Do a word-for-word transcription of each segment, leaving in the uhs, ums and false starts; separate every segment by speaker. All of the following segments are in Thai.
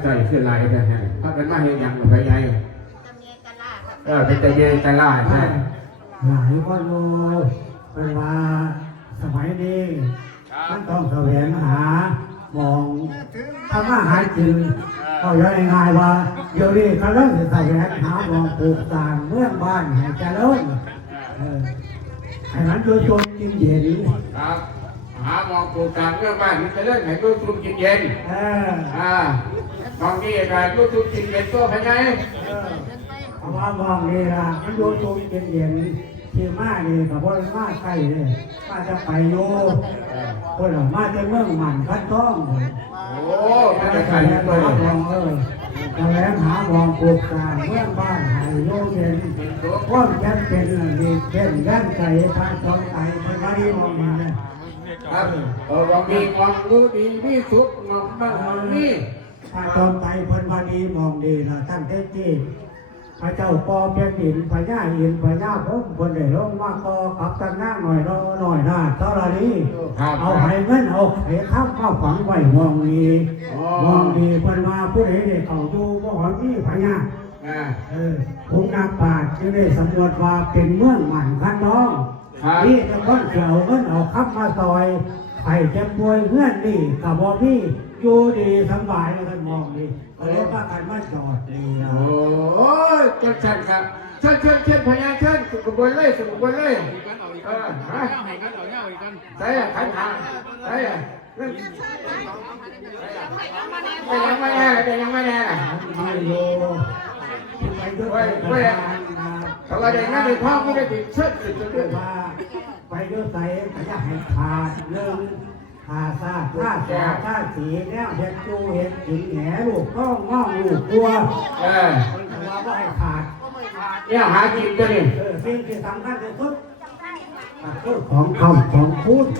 Speaker 1: ใจคือไรแต่ฮะถ้าเป็นมาเห็นยังไปไงเออเป็นตะเยตะล่าใช่
Speaker 2: หลายคนโลเป็นว่าสมัยนี้มันต้องแสวงหามองทำอาหารกินก็ยังง่ายว่าเดี๋ยวนี้ก็เริ่มแสวงหามองปลูกต่างเมืองบ้านให้เจริญให้มันดูชมกินเย็น
Speaker 1: ครับหามองปลูกต่างเมืองบ้านมันจะเริ่มให้ดูชมกินเย็นอ่ามองนี่การดูชมกินเย็นตัวภายใน
Speaker 2: เพราะว่ามองนี่ละมันดูชมกินเย็นที่มาดีกับพวกมาใกล้เลยมาจะไปโย่พวกเรามาจะเมืองหมันคัดท้อง
Speaker 1: โอ้มาจะไป
Speaker 2: ตัวมองเออจะแหลมหามองปลูกการเมืองบ้านหายโยเย็นว่างแค่เป็นดีเป็นย่านไก่ทางตอนไก่ทางมาดีมองมาเนี่ย
Speaker 1: ครับเออมองดีมองดูดีมีสุขมองบ้างนี่
Speaker 2: ทางตอนไก่พันมาดีมองดีละตั้งแต่จีพระเจ้าปอเพียงดินพระย่าอินพระย่าพุ่มคนได้ลงมาก็ขับตั้งหน้าหน่อยน้อหน่อยหน้าเท่าไรนี้เอาให้เงินเอาเหตุข้ามข้าวฝังไว้มองดีมองดีคนมาผู้ใดได้เขาดูก็หอยที่พระย่าเออผมนักปราชญ์จะได้สำรวจว่าเป็นเมืองหมันคันน้องนี่จะก้อนเขียวเงินเอาขับมาซอยไผ่เจ็บป่วยเงื่อนนี่กับบ่พี่อยู่ดีสบายแล้วท่านมองดีเขาเรียกว่าการมาจอดดีนะ
Speaker 1: โอ้ยจัดจัดครับเชิญเชิญเชิญพญาเชิญสุกบนเลยสุกบนเลยเออฮะใช่ขันหาใช่เป็นยังไม่แน่เป็นยังไม่แน่
Speaker 2: ไม่รู้ไปด้วยไป
Speaker 1: เขาว่าอย่างนั้นในท้องไม่ได้ติดเชื้อติดเชื้อ
Speaker 2: ว่าไปด้วยใส่ขยะให้ขาดเรื่องขาซาท่าแก่ท่าสีแล้วเห็ดจูเห็ดหินแหนลูกก้องง่องลูกกลัว
Speaker 1: เออ
Speaker 2: คนว่าว่าให้ขาด
Speaker 1: เนี่ยหากินตัวนี้
Speaker 2: เออสิ่งที่สำคัญที่สุดของคำของพูด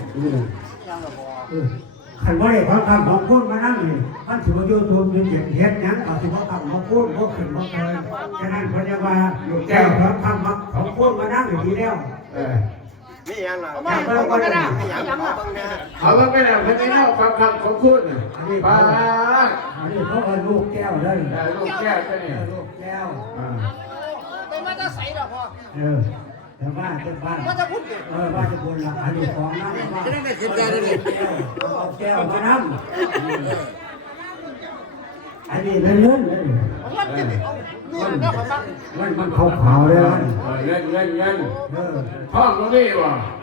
Speaker 2: ขันว่าไอ้ของคำของพูดมานั่งนี่มันถือว่าโยนรวมเป็นเจ็ดเห็ดยังเอาถือว่าคำของพูดก็ขึ้นมาเลยฉะนั้นคนจะมาแก้ของคำของพูดมานั่งอยู่ดีแล้ว
Speaker 3: นี่ยังล่ะเอาไปก็ได้ยังล่ะ
Speaker 1: เอาไปก็ได้ไม่ได้เอาคำของพูด
Speaker 2: อันนี้
Speaker 1: ป้า
Speaker 2: อันนี้เขาเอาลูกแก้วเลย
Speaker 1: ลูกแก้วก็เนี่ย
Speaker 2: ลูกแก้ว
Speaker 3: เป็นว่าจะใส่หรอพ่อ
Speaker 2: เออแต่ว่าจะบ้าน
Speaker 3: ว่าจะพูด
Speaker 2: เออว่าจะพูดละอันนี้ของนั่ง
Speaker 3: จะได้ไม่ขึ้นใจเลย
Speaker 2: เอาแก้วมานั่งอันนี้เลื่อนเลื่อนเลยมันมันขาวขาวเลย
Speaker 1: เลื่อนเลื่อนเลื่อนท้องตรงนี้วะ